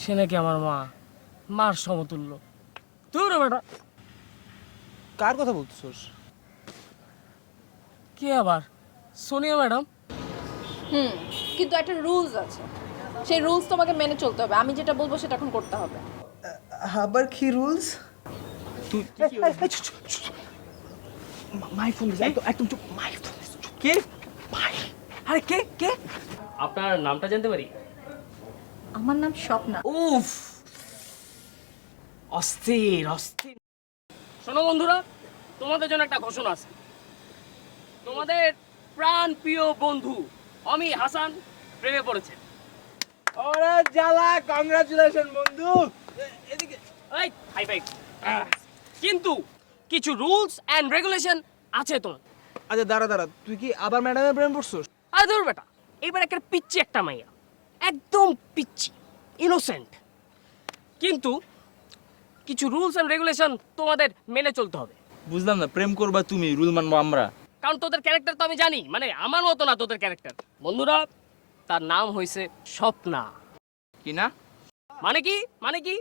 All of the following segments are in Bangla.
সে নাকি আমার মা, মার সমতুল্য। তোর বেটা কার কথা বলতেছস? কে আবার? সোনিয়া ম্যাডাম। কিন্তু একটা রুলস আছে, সেই রুলস তোমাকে মেনে চলতে হবে। আমি যেটা বলবো সেটা এখন করতে হবে। আবার কি রুলস? তুই মাই ফোন দিস, একদম চুপ। মাই ফোন দিস, চুপ। কে? মাই। আরে কে কে? আপনার নামটা জানতে পারি? আমার নাম স্বপ্না। উফ, অস্থির অস্থির। শোনো বন্ধুরা, তোমাদের জন্য একটা ঘোষণা আছে। তোমাদের প্রাণ প্রিয় বন্ধু অমি হাসান প্রেমে পড়েছে। ওরে জ্বালা, কংগ্রাচুলেশন বন্ধু। এদিকে। এই হাই ফাই। কিন্তু কিছু রুলস এন্ড রেগুলেশন আছে তো। আচ্ছা দাঁড়া দাঁড়া, তুই কি আবার ম্যাডামের প্রেম পড়ছস? আরে ধর বেটা, এবার একটা পিচ্চি একটা মাইয়া, একদম পিচ্চি, ইনোসেন্ট। কিন্তু কিছু রুলস এন্ড রেগুলেশন তোমাদের মেনে চলতে হবে। বুঝলাম না, প্রেম করবা তুমি, রুল মানবো আমরা? কারণ তোদের ক্যারেক্টার তো আমি জানি, মানে আমার মতো না তোদের ক্যারেক্টার। বন্ধুরা, তার নাম হয়েছে স্বপ্না। কি না? মানে কি মানে কি?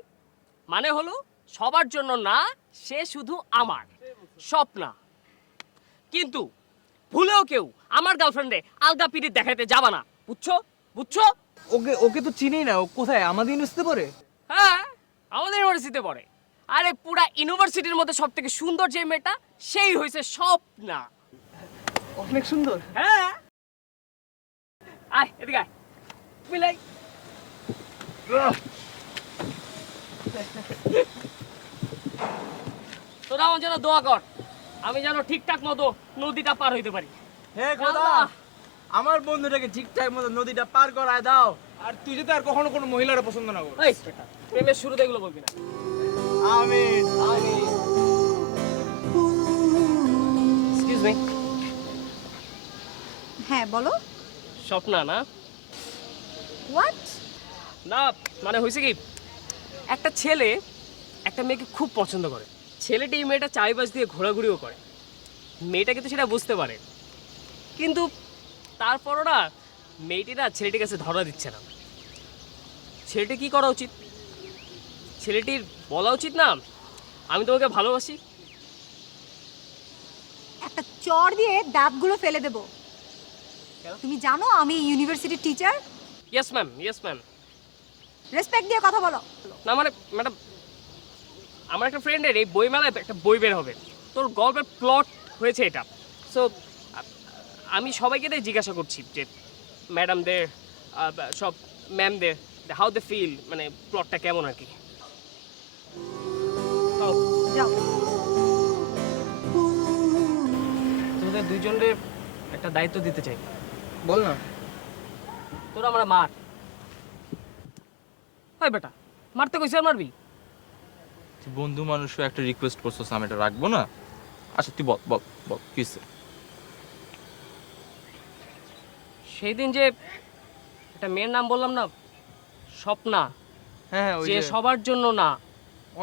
মানে হলো সবার জন্য না, সে শুধু আমার স্বপ্না। কিন্তু ভুলেও কেউ আমার গার্লফ্রেন্ডে আলগা পিরিত দেখাইতে যাবা না, বুঝছো বুঝছো? ওকে ওকে তো চিনি না, ও কোথায়? আমাদের ইউনিভার্সিটিতে পড়ে? হ্যাঁ, আমাদের ইউনিভার্সিটিতে পড়ে। আরে পুরা ইউনিভার্সিটির মধ্যে সব থেকে সুন্দর যে মেয়েটা, সেই হয়েছে স্বপ্না। অনেক সুন্দর। হ্যাঁ, আয় এদিকে আয়, মিলাই। তোরা আমার জন্য দোয়া কর, আমি যেন ঠিকঠাক মতো নদীটা পার হইতে পারি। হে খোদা, আল্লাহ। আমার বন্ধুটাকে ঠিকঠাক মতো নদীটা পার করায় দাও। আর তুই যদি আর কখনো কোনো মহিলার পছন্দ না কর। এই বেটা, প্রেমের শুরুতে এগুলো বলবি না। আমিন। Excuse me. হ্যাঁ বলো। স্বপ্না না? হোয়াট? না মানে হয়েছে কি, একটা ছেলে একটা মেয়েকে খুব পছন্দ করে। ছেলেটি এই মেয়েটা চারিপাশ দিয়ে ঘোরাঘুরিও করে। মেয়েটা কিন্তু সেটা বুঝতে পারে, কিন্তু তারপরও না, মেয়েটি না ছেলেটির কাছে ধরা দিচ্ছে না। ছেলেটি কি করা উচিত? ছেলেটির বলা উচিত না আমি তোমাকে ভালোবাসি? একটা চড় দিয়ে দাঁতগুলো ফেলে দেব। কেন? তুমি জানো আমি ইউনিভার্সিটির teacher. Yes ma'am, yes ma'am. Respect দিয়ে কথা বলো। না মানে ম্যাডাম, আমার একটা ফ্রেন্ডের এই বইমেলায় একটা বই বের হবে, তোর গল্পের প্লট হয়েছে এটা। সো আমি সবাইকে দিয়ে জিজ্ঞাসা করছি যে ম্যাডামদের, সব ম্যামদের, হাউ দে ফিল, মানে প্লটটা কেমন আর কি। যাও। তোদের দুইজনের একটা দায়িত্ব দিতে চাই। বল না। তোরা আমরা মার। হয় বেটা, মারতে কইছি আর মারবি? তুই বন্ধু মানুষ একটা রিকোয়েস্ট করছস, আমি এটা রাখবো না? আচ্ছা তুই বল বল বল কিসে? সেই দিন যে একটা মেয়ের নাম বললাম না, স্বপ্না, হ্যাঁ হ্যাঁ, ওই যে যে সবার জন্য না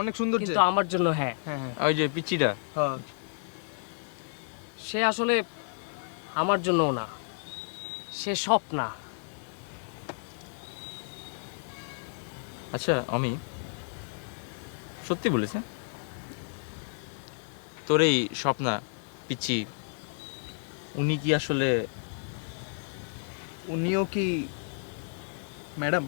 অনেক সুন্দর যে। কিন্তু আমার জন্য হ্যাঁ, হ্যাঁ হ্যাঁ ওই যে পিচ্চিটা। হ্যাঁ। সে আসলে আমার জন্যও না, সে স্বপ্না। আচ্ছা আমি সত্যি বলেছে, তোর এই স্বপ্না পিচ্চি, উনি কি আসলে? উনিও কি ম্যাডাম?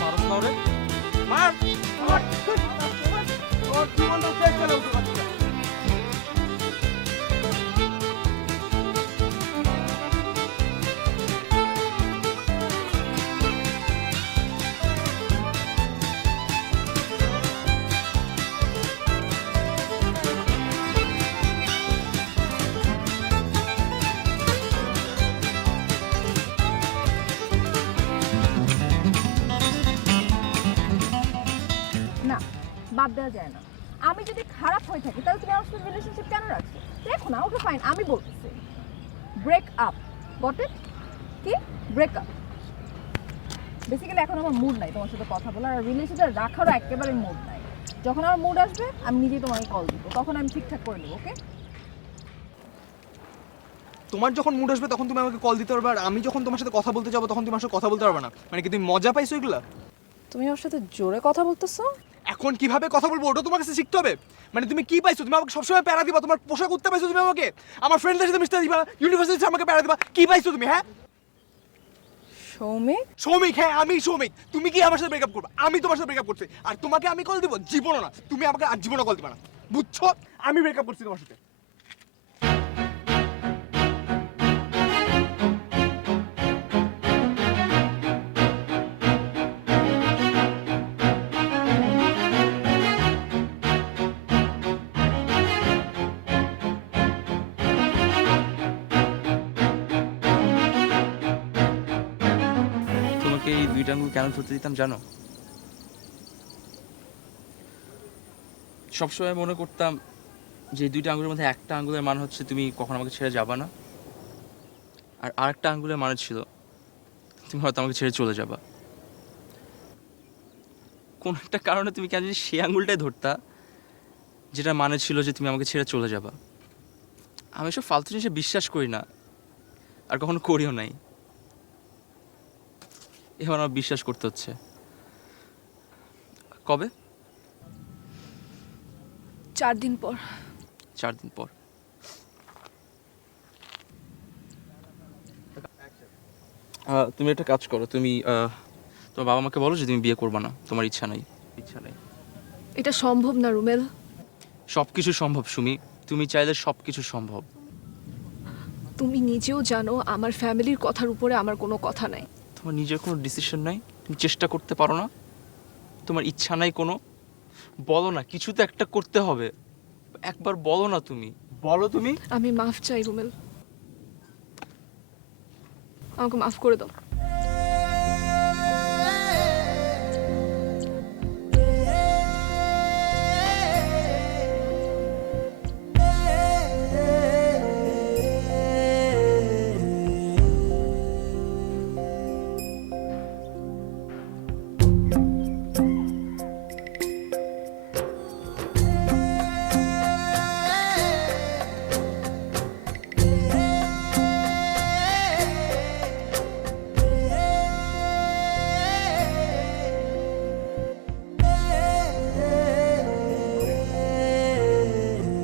মারস না ওরে? মার মার। ওর জীবনটা শেষ করে উঠে বাচ্চা। বাদ দেওয়া যায় না। আমি যদি খারাপ হয়ে থাকি তাহলে তুমি আমার সাথে রিলেশনশিপ কেন রাখছো? দেখো না, ওকে ফাইন, আমি বলতেছি ব্রেক আপ। Got it? কি ব্রেক আপ? বেসিক্যালি এখন আমার মুড নাই তোমার সাথে কথা বলার, আর রিলেশনটা রাখারও একেবারে মুড নাই। যখন আমার মুড আসবে আমি নিজেই তোমাকে কল দিব, তখন আমি ঠিকঠাক করে নেবো। ওকে? তোমার যখন মুড আসবে তখন তুমি আমাকে কল দিতে পারবে, আর আমি যখন তোমার সাথে কথা বলতে যাবো তখন তুমি আমার সাথে কথা বলতে পারবে না। মানে কি তুমি মজা পাইছো এগুলা? তুমি ওর সাথে জোরে কথা বলতেছো? এখন কিভাবে কথা বলবো ওটা তোমার কাছে শিখতে হবে। মানে তুমি কি পাইছো? তুমি আমাকে সবসময় প্যারা দিবা, তোমার পোশাক উঠতে পাইছো তুমি আমাকে, আমার ফ্রেন্ডদের সাথে মিশতে দিবা, ইউনিভার্সিটিতে আমাকে প্যারা দিবা, কি পাইছো তুমি? হ্যাঁ সৌমিক, সৌমিক, হ্যাঁ আমি সৌমিক। তুমি কি আমার সাথে ব্রেকআপ করবে? আমি তোমার সাথে ব্রেকআপ করছি, আর তোমাকে আমি কল দিব? জীবনও না, তুমি আমাকে আর জীবনও কল দিবা না, বুঝছো? আমি ব্রেকআপ করছি তোমার সাথে। তোমাকে এই দুইটা আঙ্গুল কেন ধরতে দিতাম জানো? সবসময় মনে করতাম যে এই দুইটা আঙ্গুলের মধ্যে একটা আঙ্গুলের মানে হচ্ছে তুমি কখন আমাকে ছেড়ে যাবা না, আর আরেকটা আঙ্গুলের মানে ছিল তুমি হয়তো আমাকে ছেড়ে চলে যাবা। কোন একটা কারণে তুমি কেন জানি সেই আঙ্গুলটাই ধরতা যেটা মানে ছিল যে তুমি আমাকে ছেড়ে চলে যাবা। আমি সব ফালতু জিনিসে বিশ্বাস করি না, আর কখনো করিও নাই। এবার আমার বিশ্বাস করতে হচ্ছে। কবে? 4 দিন পর। 4 দিন পর। তুমি একটা কাজ করো, তুমি তোমার বাবা মাকে বলো যে তুমি বিয়ে করবে না, তোমার ইচ্ছা নাই। এটা সম্ভব না রুমেল। সব কিছু সম্ভব সুমি, তুমি চাইলে সব কিছু সম্ভব। তুমি নিজেও জানো আমার ফ্যামিলির কথার উপরে আমার কোনো কথা নাই। তোমার নিজের কোনো ডিসিশন নাই? তুমি চেষ্টা করতে পারো না? তোমার ইচ্ছা নাই কোনো? বলো না, কিছু তো একটা করতে হবে, একবার বলো না। তুমি বলো। তুমি আমি মাফ চাই রুমেল, আমাকে মাফ করে দাও।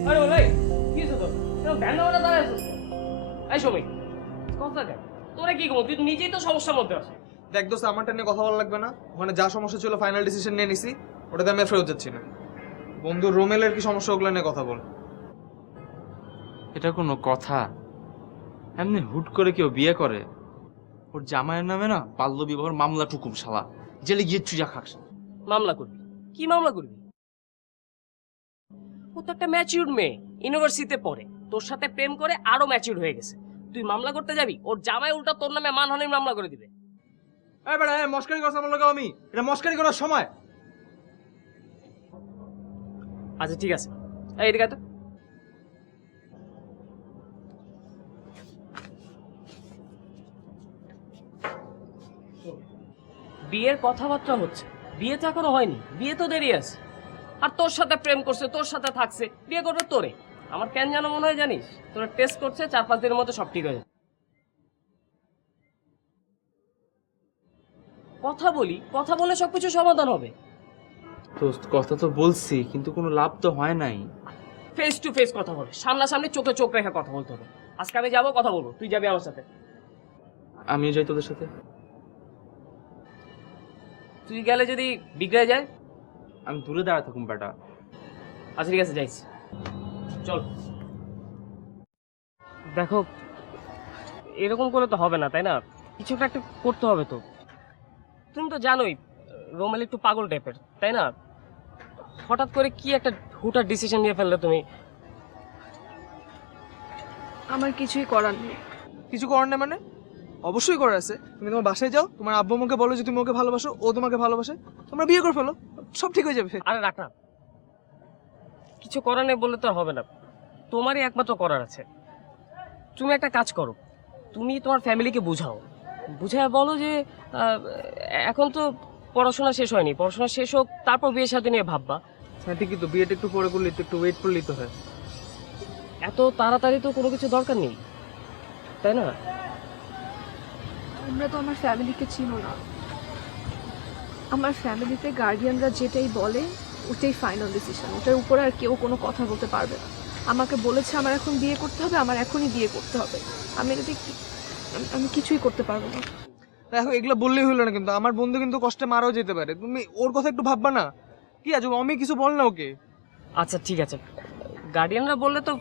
আরে ভাই কি হচ্ছে তোর? এরকম ভ্যান নামাটা দাঁড়ায় আছিস কেন? এই সৌমিক, কথা কেন? তোরা কি করবো? তুই তো নিজেই তো সমস্যার মধ্যে আছিস। দেখ দোস্ত, আমারটা নিয়ে কথা বলা লাগবে না। ওখানে যা সমস্যা ছিল ফাইনাল ডিসিশন নিয়ে নিছি, ওটাতে আমি আর ফেরত যাচ্ছি না। বন্ধু রোমেলের কি সমস্যা, ওগুলো নিয়ে কথা বল। এটা কোনো কথা? এমনি হুট করে কেউ বিয়ে করে? ওর জামাইয়ের নামে না বাল্য বিবাহের মামলা টুকুম শালা, জেলে গিয়ে চুজা খাস। মামলা করবি? কি মামলা করবি? ও তো একটা ম্যাচিউর মেয়ে, ইউনিভার্সিটিতে পড়ে, তোর সাথে প্রেম করে আরো ম্যাচিউর হয়ে গেছে। তুই মামলা করতে যাবি? ওর জামাই উল্টা তোর নামে মানহানির মামলা করে দিবে। এই বেটা, মস্কারি করছ আমার লোকে? আমি এটা মস্কারি করার সময়? আচ্ছা ঠিক আছে, এই এদিকে আয় তো। বিয়ের কথাবার্তা হচ্ছে, বিয়ে তো এখনো হয়নি, বিয়ে তো দেরি আছে। আর তোর সাথে প্রেম করছে, তোর সাথে থাকছে, বিয়ে করবে তোরে। আমার কেন যেন মনে হয় জানিস, তোরা টেস্ট করছে, 4-5 দিনের মধ্যে সব ঠিক হয়ে যাবে। কথা বলি, কথা বলে সবকিছু সমাধান হবে। দোস্ত কথা তো বলছি, কিন্তু কোনো লাভ তো হয় নাই। ফেস টু ফেস কথা বলে, সামনাসামনি চোখে চোখ রেখে কথা বলতে হবে। আজকে আমি যাবো, কথা বলবো, তুই যাবি আমার সাথে। আমিও যাই তোদের সাথে। তুই গেলে যদি বিগড়ে যায়? আমি দূরে দাঁড়ায় থাকুম বেটা। আচ্ছা ঠিক আছে, যাইস, চল। দেখো, এরকম করে তো হবে না, তাই না? কিছু একটা করতে হবে তো। তুমি তো জানোই রোমেল একটু পাগল টাইপের, তাই না? হঠাৎ করে কি একটা হুটার ডিসিশন নিয়ে ফেললে তুমি। আমার কিছুই করার নেই। কিছু করার নেই মানে? অবশ্যই করার আছে। তুমি তোমার বাসায় যাও, তোমার আব্বু আমাকে বলো যে তুমি ওকে ভালোবাসো, ও তোমাকে ভালোবাসে, তোমরা বিয়ে করে ফেলো, সব ঠিক হয়ে যাবে। আরে রাখ না, কিছু করার নেই বললে তো আর হবে না, তোমারই একমাত্র করার আছে। তুমি একটা কাজ করো, তুমি তোমার ফ্যামিলিকে বুঝাও, বুঝায় বলো যে এখন তো পড়াশোনা শেষ হয়নি, পড়াশোনা শেষ হোক তারপর বিয়ে শাদী নিয়ে ভাববা। হ্যাঁ ঠিকই তো, বিয়েটা একটু পরে করলে তো, একটু ওয়েট করলেই তো হয়। এত তাড়াতাড়ি তো কোনো কিছু দরকার নেই, তাই না? তোমরা তো আমার ফ্যামিলিকে চিনো না। আমার ফ্যামিলিতে গার্ডিয়ানরা যেটাই বলে ওটাই ফাইনাল ডিসিশন, ওটার উপরে আর কেউ কোনো কথা বলতে পারবে না। আমাকে বলেছে আমার এখন বিয়ে করতে হবে, আমার এখনই বিয়ে করতে হবে। আমি এটাতে আমি কিছুই করতে পারবো না। দেখো এগুলো বললেই হলো না, কিন্তু আমার বন্ধু কিন্তু কষ্টে মারাও যেতে পারে, তুমি ওর কথা একটু ভাববা না? কি আছে, আমি কিছু বল না ওকে। আচ্ছা ঠিক আছে, গার্ডিয়ানরা বললে তো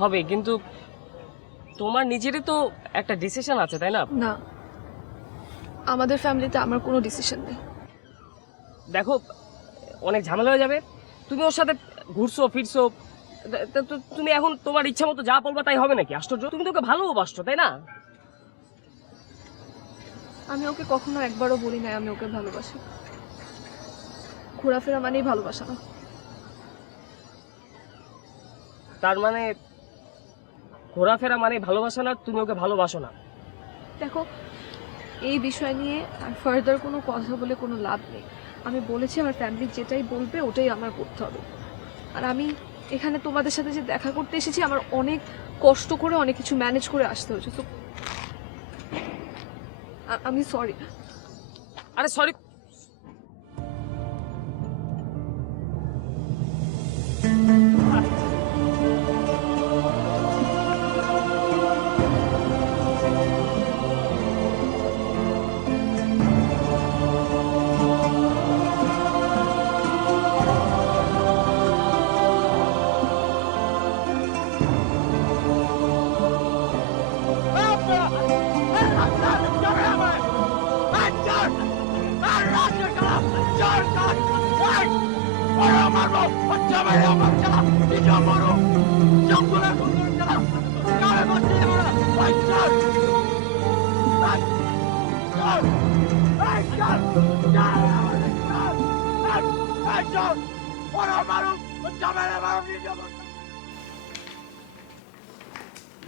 হবে, কিন্তু তোমার নিজেরই তো একটা ডিসিশন আছে, তাই না? না, আমাদের ফ্যামিলিতে আমার কোনো ডিসিশন নেই। দেখো অনেক ঝামেলা হয়ে যাবে, তুমি ওর সাথে ঘুরছো ফিরছো, তুমি এখন তোমার ইচ্ছা মতো যা বলবা তাই হবে নাকি? আশ্চর্য, তুমি তো ওকে ভালোবাসছো, তাই না? আমি ওকে কখনো একবারও বলি না আমি ওকে ভালোবাসি। ঘোরাফেরা মানেই ভালোবাসা না। তার মানে ঘোরাফেরা মানে ভালোবাসা না, তুমি ওকে ভালোবাসো না? দেখো, এই বিষয় নিয়ে আর ফার্দার কোনো কথা বলে কোনো লাভ নেই। আমি বলেছি আমার ফ্যামিলি যেটাই বলবে ওটাই আমার করতে হবে। আর আমি এখানে তোমাদের সাথে যে দেখা করতে এসেছি, আমার অনেক কষ্ট করে অনেক কিছু ম্যানেজ করে আসতে হয়েছে। তো আমি সরি। আরে সরি,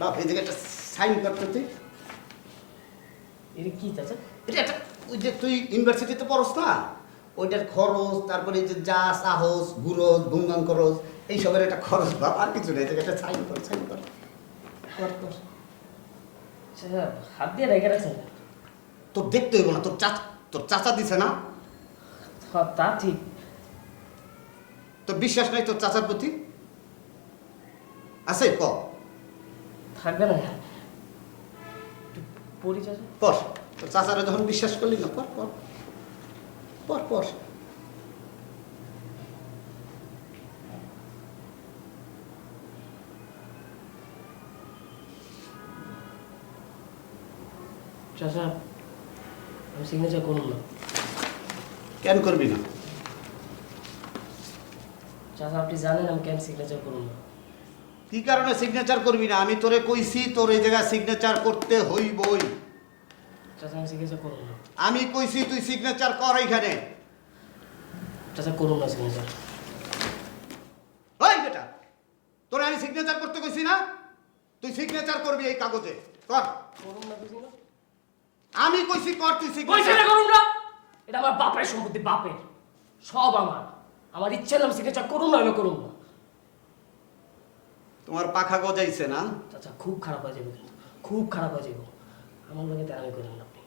বাপ এদিকে একটা সাইন করতে তুই। এটা কি চাচা? এটা একটা ওই যে তুই ইউনিভার্সিটিতে পড়স না, ওইটার খরচ, তারপরে এই যে যা সাহস ঘুরোস গুনগান করস, এইসবের একটা খরচ বাপ, আর কিছু নেই। এদিকে একটা সাইন কর, সাইন কর, কর কর। চাচা হাত দিয়ে রেখে রাখছেন? তোর দেখতে হইব না, তোর চাচা দিছে না? হ্যাঁ তা ঠিক। তোর বিশ্বাস নাই তোর চাচার প্রতি? আছে ক থাকবে না, পড়ি চাচা। পর, তোর চাচারা যখন বিশ্বাস করলি না, পর পর পর পর। চাচা আমি সিগনেচার করুন না। কেন করবি না? চাচা আপনি জানেন আমি কেন সিগনেচার করুন না? কি কারণে সিগনেচার করবি না? আমি তোরে কইছি তোর এই জায়গায় সিগনেচার করতে হইবই। চাচা আমি সিগনেচার করুন না। আমি কইছি তুই সিগনেচার কর এইখানে। চাচা করুন না সিগনেচার। ওই বেটা, তোরে আমি সিগনেচার করতে কইছি না? তুই সিগনেচার করবি এই কাগজে, কর। করুন না বুঝি না? আমি কইছি কর তুই কইছে সিগনেচার। না করুন না, এটা আমার বাপের সম্পত্তি, বাপের সব আমার ইচ্ছা নাম সিগনেচার করুন না, আমি করুন না। তোমার পাখা গজাইছে না? চাচা খুব খারাপ হয়ে যাবে, কিন্তু খুব খারাপ হয়ে যাবে। আমার লোকে তেরামি করেন না আপনি।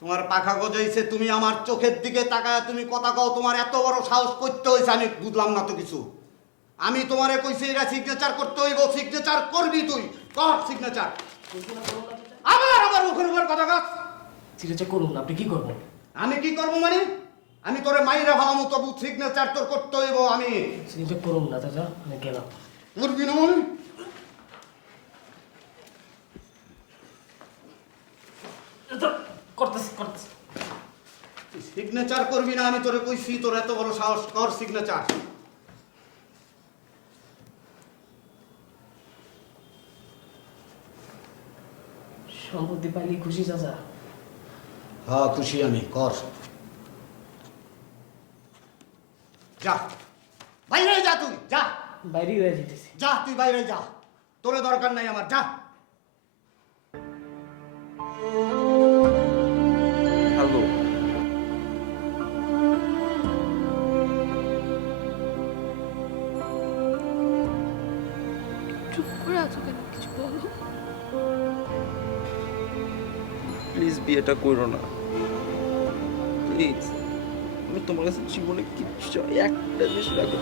তোমার পাখা গজাইছে, তুমি আমার চোখের দিকে তাকায় তুমি কথা কও, তোমার এত বড় সাহস করতে হইছে আমি বুঝলাম না তো কিছু। আমি তোমারে কইছি এটা সিগনেচার করতে হইব, সিগনেচার করবি তুই, কর সিগনেচার। আবার মুখের উপর কথা কস। সিগনেচার করুন না, আপনি কি করবেন? আমি কি করবো মানে? আমি তোরে মাইরা ভালামো, তবু সিগনেচার তোর করতে হইব। আমি সিগনেচার করুন না চাচা, আমি গেলাম। করবি না মানে? করতেছি করতেছি। সিগনেচার করবি না, আমি তোরে কইছি, তোর এত বড় সাহস, কর সিগনেচার। সম্পত্তি পাইলে খুশি চাচা? হ্যাঁ খুশি আমি, কর। যা বাইরে যা, তুই যা। বাইরেই হয়ে যেতেছি। যা তুই বাইরে যা, তোরে দরকার নাই আমার, যা। হ্যালো, চুপ করে আছো কেন, কিছু বলো। প্লিজ বিয়েটা করো না, প্লিজ। আমি তোমার কাছে জীবনে কিচ্ছু চাই, একটা জিনিস রাখো,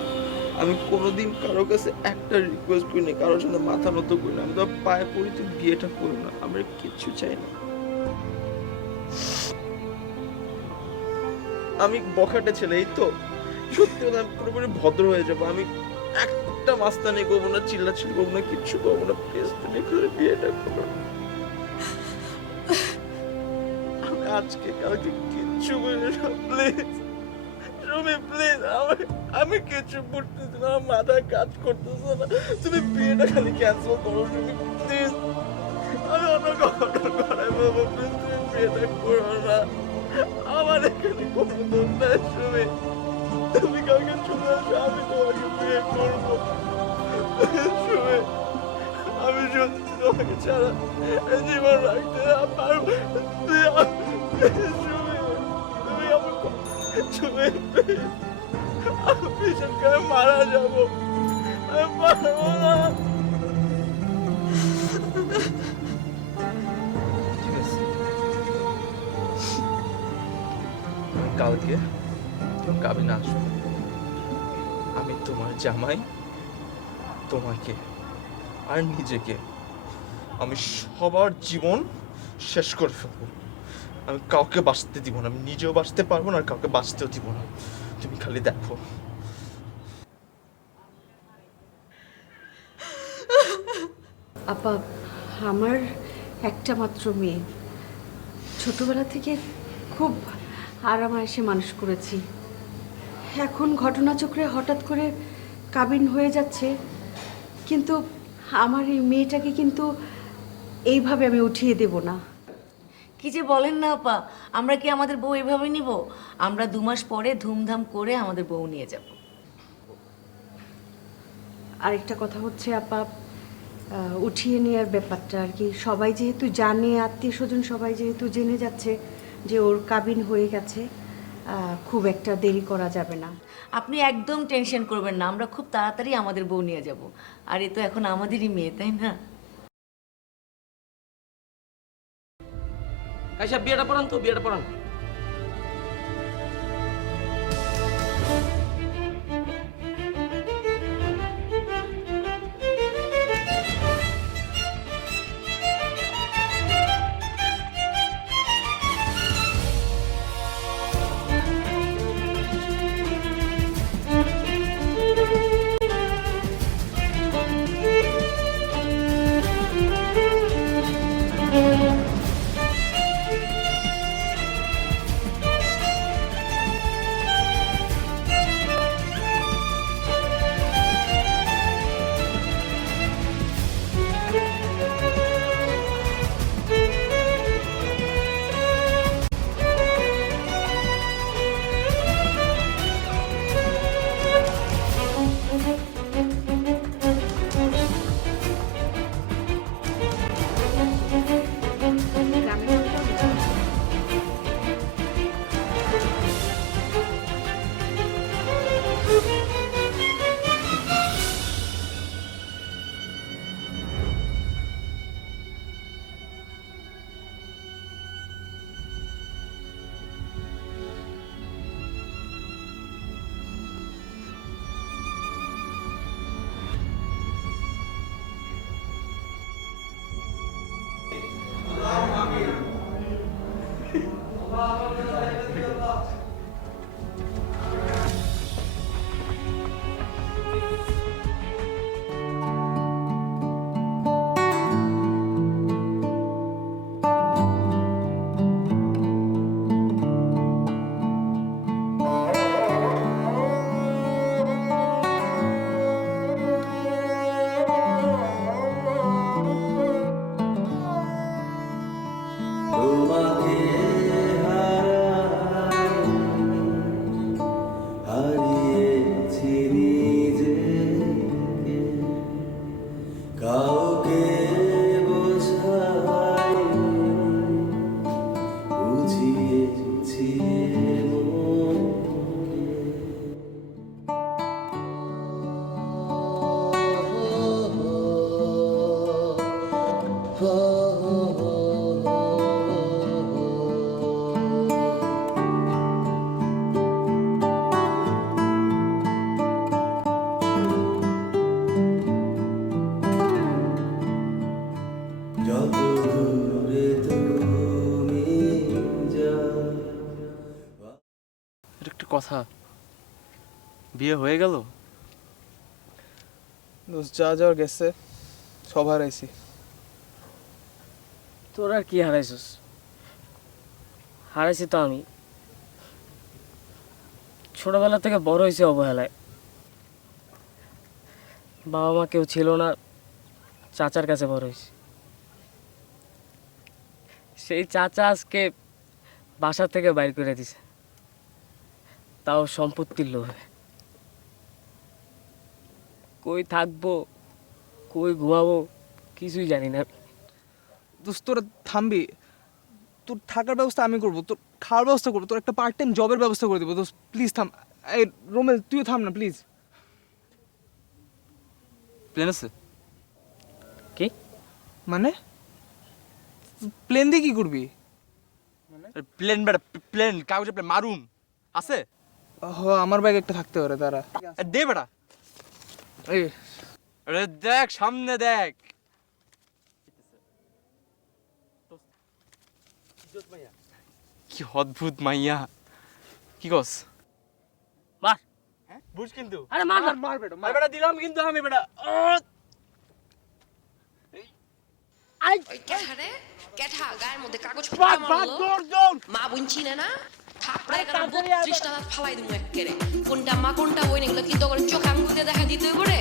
আমি কোনোদিন কারোর কাছে একটা রিকোয়েস্ট করি না, কারোর সাথে মাথা নত করি না, আমি তো পায়ে পড়ি, তুই বিয়েটা করো না, আমরা কিচ্ছু চাই না। আমি বখাটে ছেলে, এই তো সত্যি কথা, আমি পুরোপুরি ভদ্র হয়ে যাবো, আমি একটা মাস্তানি করবো না, চিল্লাচিল্লি করবো না, কিচ্ছু করবো না, প্লিজ তুমি করে বিয়েটা করো না। আমি আজকে কালকে কিচ্ছু করি না, প্লিজ রুমি, প্লিজ। আমি কিছু পড়তেছি না, আমার মাথায় কাজ করতেছে না, তুমি বিয়েটা খালি ক্যান্সেল করো রুমি, প্লিজ। আমি অন্য কখনো করাই বলবো, প্লিজ তুমি বিয়েটা করো না, আমার এখানে কোনো দোষ নাই রুমি, তুমি কালকে চলে আসো, আমি তোমাকে বিয়ে করবো রুমি। আমি সত্যি তোমাকে ছাড়া এই জীবন রাখতে পারবো, তুমি আমার তুমি আমি ভীষণ করে মারা যাবো, আমি পারবো না। ঠিক আছে, আমি কালকে তোমার কাবিনে আসবো, আমি তোমার জামাই, তোমাকে আর নিজেকে আমি সবার জীবন শেষ করে ফেলবো, আমি কাউকে বাঁচতে দিব না, আমি নিজেও বাঁচতে পারবো না আর কাউকে বাঁচতেও দিব না, তুমি খালি দেখো। আপা, আমার একটা মাত্র মেয়ে, ছোটবেলা থেকে খুব আরামায়েশে মানুষ করেছি, এখন ঘটনাচক্রে হঠাৎ করে কাবিন হয়ে যাচ্ছে, কিন্তু আমার এই মেয়েটাকে কিন্তু এইভাবে আমি উঠিয়ে দেব না। কি যে বলেন না আপা, আমরা কি আমাদের বউ এভাবে নিব? আমরা 2 মাস পরে ধুমধাম করে আমাদের বউ নিয়ে যাব। আরেকটা কথা হচ্ছে আপা, উঠিয়ে নেওয়ার ব্যাপারটা আর কি, সবাই যেহেতু জানে, আত্মীয় স্বজন সবাই যেহেতু জেনে যাচ্ছে যে ওর কাবিন হয়ে গেছে, খুব একটা দেরি করা যাবে না। আপনি একদম টেনশন করবেন না, আমরা খুব তাড়াতাড়ি আমাদের বউ নিয়ে যাব। আর এ তো এখন আমাদেরই মেয়ে, তাই না? আচ্ছা বিয়েটা পড়ান তো, বিয়েটা পড়ান। এটা একটা কথা, বিয়ে হয়ে গেল? দোস্ত যা যাওয়ার গেছে সব হারাইছি। তোর আর কি হারাইছিস? হারাইছি তো আমি। ছোটবেলা থেকে বড় হয়েছে অবহেলায়। বাবা মা কেউ ছিল না, চাচার কাছে বড় হয়েছি। সেই চাচা আজকে বাসা থেকে বাইর করে দিছে, তাও সম্পত্তির লোভে। কই থাকবো, কই ঘুমাবো কিছুই জানি না। দোস্ত তোরা থামবি, তোর থাকার ব্যবস্থা আমি করবো, তোর খাওয়ার ব্যবস্থা করবো, তোর একটা পার্ট টাইম জবের ব্যবস্থা করে দেবো। দোস্ত প্লিজ থাম। এই রোমেল তুইও থাম না প্লিজ। প্লেন আছে? কি মানে প্লেন দিয়ে কি করবি? প্লেন বেটা, প্লেন কাগজে প্লেন মারুম আছে? আমার ব্যাগ একটা থাকতে পারে, তারা দে বেটা। এই আরে দেখ সামনে দেখ। কি অদ্ভুত মাইয়া, কি কস? মার। বুঝ কিন্তু আরে মার না। মার বেটা, আরে বেটা দিলাম কিন্তু আমি বেটা। ওই ক্যাঠারে ক্যাঠা গায়ের মধ্যে কাগজ বাদ ফুটা বাদ মারলো দৌড় দৌড়। মা বোন চিনে না থাপড়ায় কারণ 32টা দাঁত ফালাই দিমু একেবারে কোনটা মা কোনটা বই এগুলো কি তো করে চোখ আঙ্গুল দিয়ে দেখা দিতে হইব রে